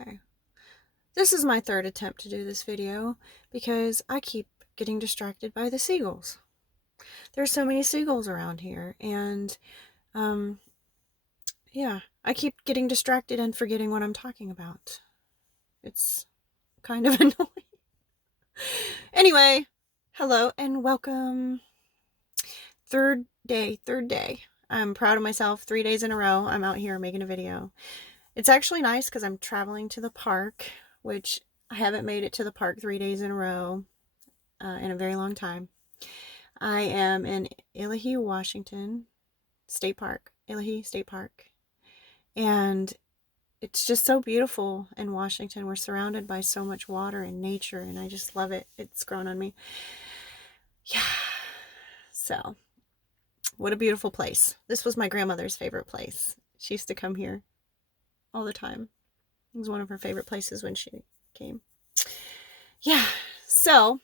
Okay. This is my third attempt to do this video because I keep getting distracted by the seagulls. There's so many seagulls around here, and um, yeah, I keep getting distracted and forgetting what I'm talking about. It's kind of annoying. Anyway, hello and welcome. Third day. I'm proud of myself. 3 days in a row, I'm out here making a video. It's actually nice because I'm traveling to the park, which I haven't made it to the park 3 days in a row in a very long time. I am in Illahee, Washington State Park, Illahee State Park, and it's just so beautiful in Washington. We're surrounded by so much water and nature, and I just love it. It's grown on me. Yeah. So, what a beautiful place. This was my grandmother's favorite place. She used to come here all the time. It was one of her favorite places when she came. Yeah. So,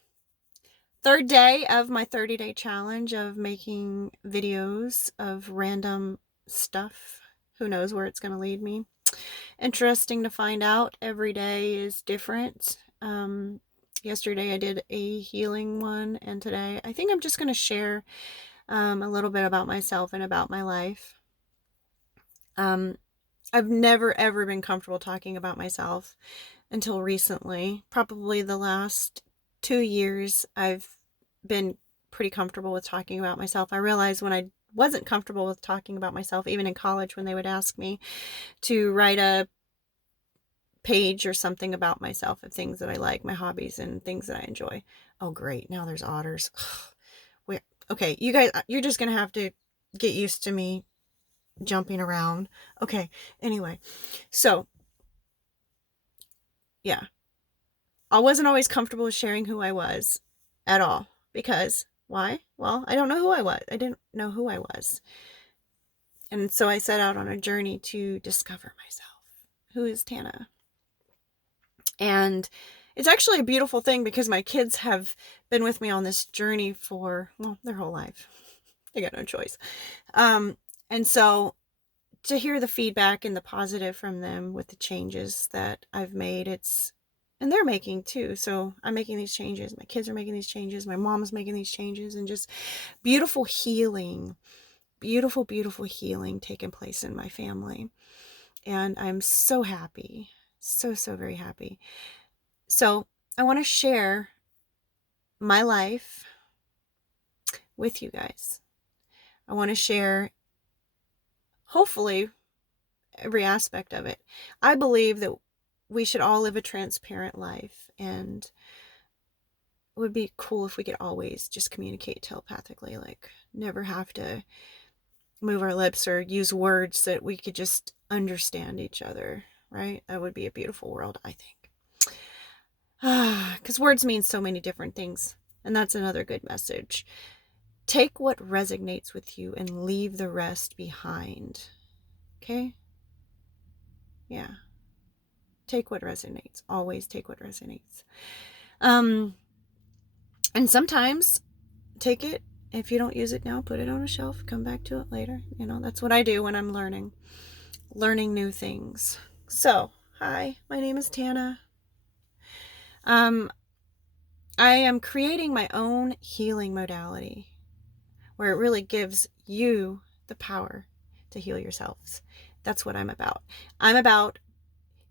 third day of my 30-day challenge of making videos of random stuff. Who knows where it's going to lead me. Interesting to find out. Every day is different. Yesterday I did a healing one, and today I think I'm just going to share a little bit about myself and about my life. I've never ever been comfortable talking about myself until recently. Probably the last 2 years I've been pretty comfortable with talking about myself. I realized when I wasn't comfortable with talking about myself, even in college, when they would ask me to write a page or something about myself, of things that I like, my hobbies and things that I enjoy. Oh great, now there's otters. Wait, okay, you guys, you're just gonna have to get used to me jumping around. Okay, anyway, so yeah, I wasn't always comfortable with sharing who I was at all. Because why? Well, I don't know who I was. I didn't know who I was. And so I set out on a journey to discover myself. Who is Tana? And it's actually a beautiful thing because my kids have been with me on this journey for, well, their whole life. They got no choice. And so to hear the feedback and the positive from them with the changes that I've made, and they're making too. So I'm making these changes. My kids are making these changes. My mom's making these changes, and just beautiful healing, beautiful healing taking place in my family. And I'm so happy. So very happy. So I want to share my life with you guys. I want to share, hopefully, every aspect of it. I believe that we should all live a transparent life, and it would be cool if we could always just communicate telepathically, like never have to move our lips or use words, that we could just understand each other, right? That would be a beautiful world, I think. Because words mean so many different things, and that's another good message. Take what resonates with you and leave the rest behind. Okay? Yeah. Take what resonates. Always take what resonates. And sometimes take it. If you don't use it now, put it on a shelf. Come back to it later. You know, that's what I do when I'm learning new things. So, hi, my name is Tana. I am creating my own healing modality where it really gives you the power to heal yourselves. That's what I'm about. I'm about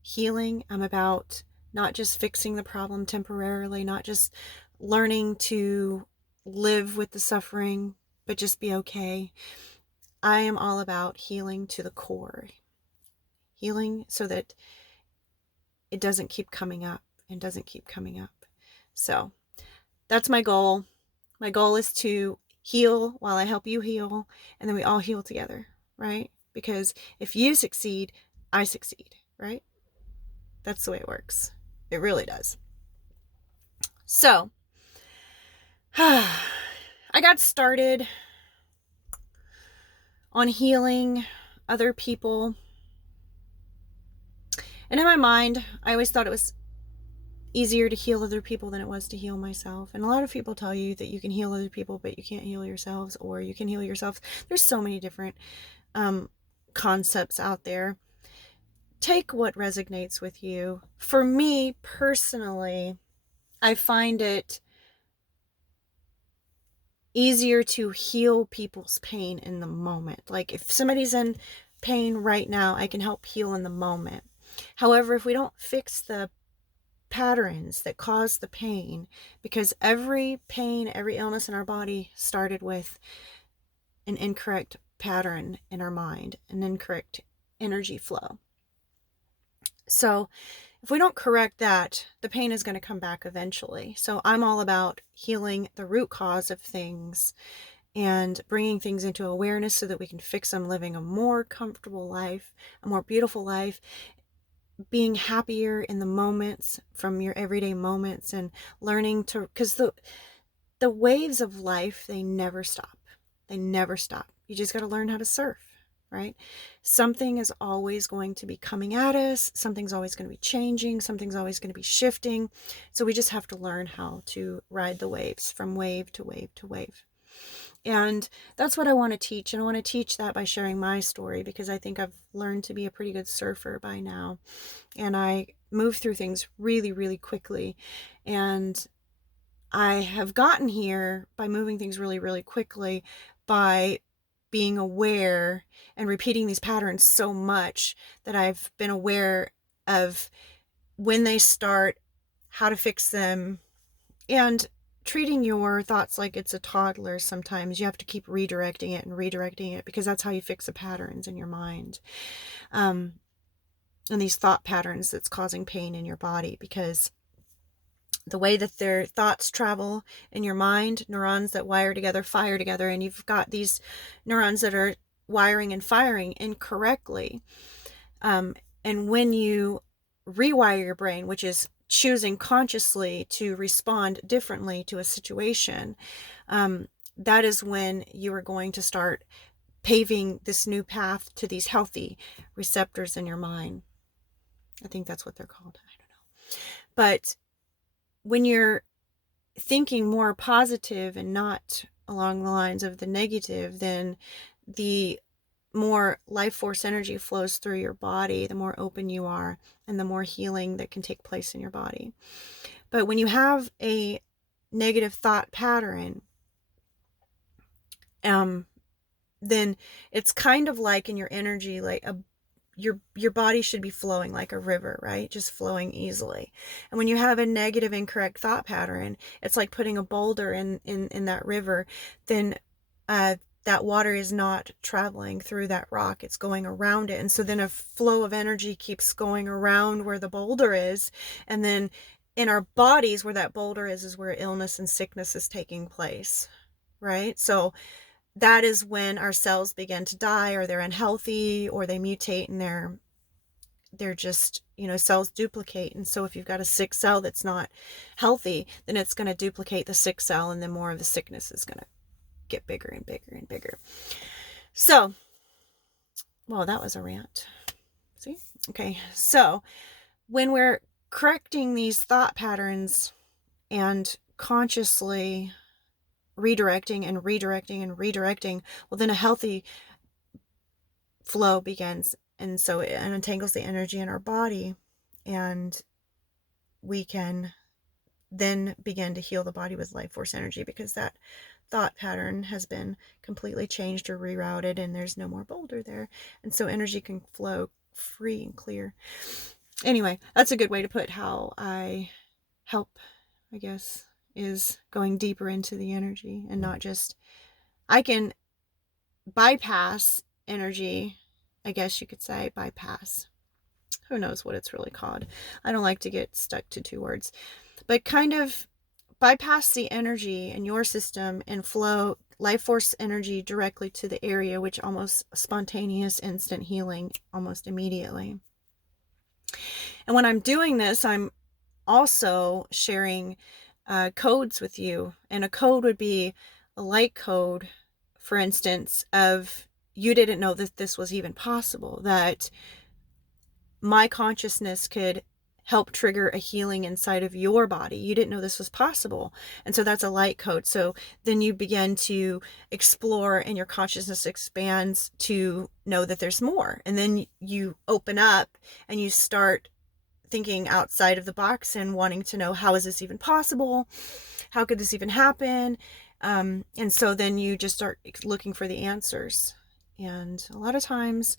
healing. I'm about not just fixing the problem temporarily, not just learning to live with the suffering, but just be okay. I am all about healing to the core. Healing so that it doesn't keep coming up and doesn't keep coming up. So that's my goal. My goal is to heal while I help you heal, and then we all heal together, right? Because if you succeed, I succeed, right? That's the way it works. It really does. So, I got started on healing other people. And in my mind, I always thought it was easier to heal other people than it was to heal myself. And a lot of people tell you that you can heal other people, but you can't heal yourselves, or you can heal yourself. There's so many different concepts out there. take what resonates with you. For me personally, I find it easier to heal people's pain in the moment. Like if somebody's in pain right now, I can help heal in the moment. However, if we don't fix the patterns that cause the pain, because every pain, every illness in our body started with an incorrect pattern in our mind, an incorrect energy flow. So if we don't correct that, the pain is going to come back eventually. So I'm all about healing the root cause of things and bringing things into awareness so that we can fix them, living a more comfortable life, a more beautiful life, being happier in the moments, from your everyday moments, and learning to, because the waves of life, they never stop. They never stop. You just got to learn how to surf, right? Something is always going to be coming at us. Something's always going to be changing. Something's always going to be shifting. So we just have to learn how to ride the waves from wave to wave to wave. And that's what I want to teach. And I want to teach that by sharing my story, because I think I've learned to be a pretty good surfer by now. And I move through things really, really quickly. And I have gotten here by moving things really, really quickly, by being aware and repeating these patterns so much that I've been aware of when they start, how to fix them, and treating your thoughts like it's a toddler. Sometimes you have to keep redirecting it, because that's how you fix the patterns in your mind, and these thought patterns that's causing pain in your body. Because the way that their thoughts travel in your mind, neurons that wire together fire together, and you've got these neurons that are wiring and firing incorrectly. And when you rewire your brain, which is choosing consciously to respond differently to a situation, that is when you are going to start paving this new path to these healthy receptors in your mind. I think that's what they're called. I don't know. But when you're thinking more positive and not along the lines of the negative, then the more life force energy flows through your body, the more open you are, and the more healing that can take place in your body. But when you have a negative thought pattern, then it's kind of like in your energy, like your body should be flowing like a river, right? Just flowing easily. And when you have a negative, incorrect thought pattern, it's like putting a boulder in that river. Then that water is not traveling through that rock, it's going around it. And so then a flow of energy keeps going around where the boulder is. And then in our bodies, where that boulder is where illness and sickness is taking place, right? So that is when our cells begin to die, or they're unhealthy, or they mutate, and they're just, cells duplicate. And so if you've got a sick cell that's not healthy, then it's going to duplicate the sick cell, and then more of the sickness is going to get bigger and bigger and bigger. So, well, that was a rant. See? Okay. So when we're correcting these thought patterns and consciously redirecting and redirecting and redirecting, well, then a healthy flow begins. And so it untangles the energy in our body, and we can then begin to heal the body with life force energy, because that thought pattern has been completely changed or rerouted, and there's no more boulder there. And so energy can flow free and clear. Anyway, that's a good way to put how I help, I guess, is going deeper into the energy, and not just, I can bypass energy, I guess you could say, bypass. Who knows what it's really called? I don't like to get stuck to two words, but kind of bypass the energy in your system and flow life force energy directly to the area, which almost spontaneous instant healing almost immediately. And when I'm doing this, I'm also sharing codes with you. And a code would be a light code, for instance, of you didn't know that this was even possible, that my consciousness could help trigger a healing inside of your body. You didn't know this was possible. And so that's a light code. So then you begin to explore and your consciousness expands to know that there's more. And then you open up and you start thinking outside of the box and wanting to know, how is this even possible? How could this even happen? And so then you just start looking for the answers. And a lot of times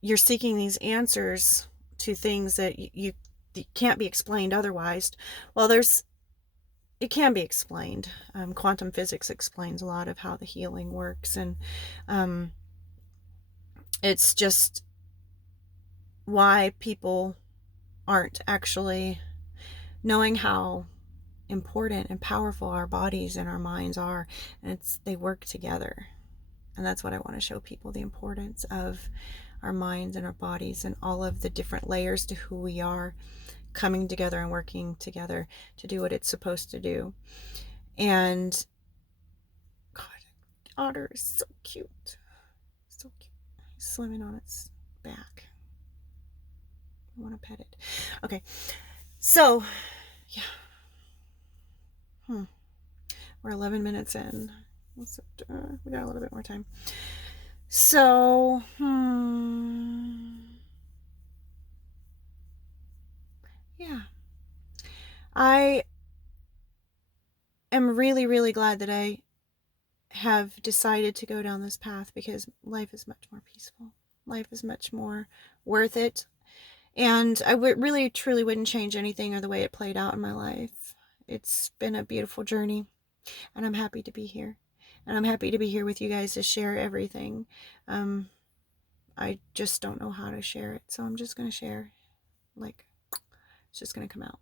you're seeking these answers to things that you can't be explained otherwise. Well, it can be explained. Quantum physics explains a lot of how the healing works, and it's just why people aren't actually knowing how important and powerful our bodies and our minds are, and they work together. And that's what I want to show people, the importance of our minds and our bodies and all of the different layers to who we are coming together and working together to do what it's supposed to do. And God, otter is so cute. So cute. He's swimming on its back. I want to pet it. Okay. So, yeah. We're 11 minutes in. We got a little bit more time. So, yeah. I am really, really glad that I have decided to go down this path, because life is much more peaceful. Life is much more worth it. And I really, truly wouldn't change anything or the way it played out in my life. It's been a beautiful journey, and I'm happy to be here. And I'm happy to be here with you guys to share everything. I just don't know how to share it, so I'm just going to share. Like, it's just going to come out.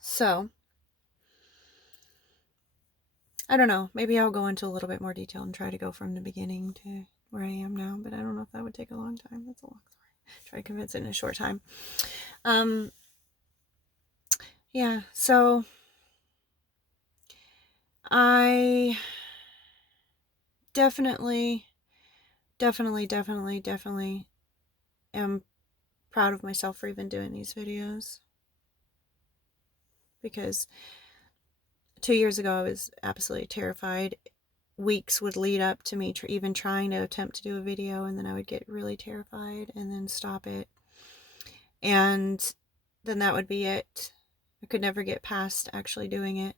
So, I don't know. Maybe I'll go into a little bit more detail and try to go from the beginning to where I am now, but I don't know if that would take a long time. That's a long story. Try to convince it in a short time. Yeah, so I definitely am proud of myself for even doing these videos, because 2 years ago I was absolutely terrified. Weeks would lead up to me even trying to attempt to do a video, and then I would get really terrified and then stop it, and then that would be it. I could never get past actually doing it.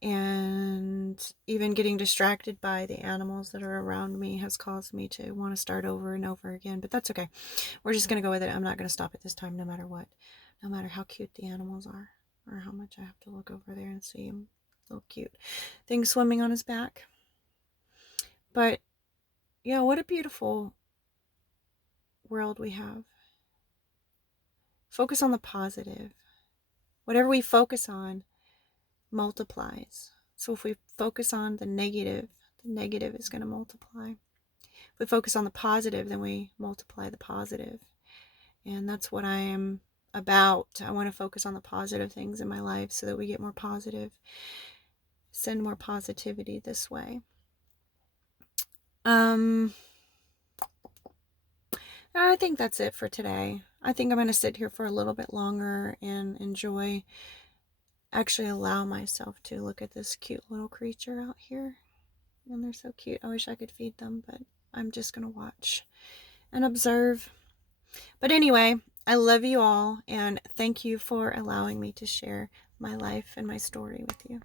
And even getting distracted by the animals that are around me has caused me to want to start over and over again. But that's okay. We're just going to go with it. I'm not going to stop it this time, no matter what. No matter how cute the animals are, or how much I have to look over there and see him. Little cute thing swimming on his back. But yeah, what a beautiful world we have. Focus on the positive. Whatever we focus on multiplies. So if we focus on the negative is going to multiply. If we focus on the positive, then we multiply the positive. And that's what I am about. I want to focus on the positive things in my life so that we get more positive, send more positivity this way. I think that's it for today. I think I'm going to sit here for a little bit longer and actually allow myself to look at this cute little creature out here. And they're so cute. I wish I could feed them, but I'm just going to watch and observe. But anyway, I love you all, and thank you for allowing me to share my life and my story with you.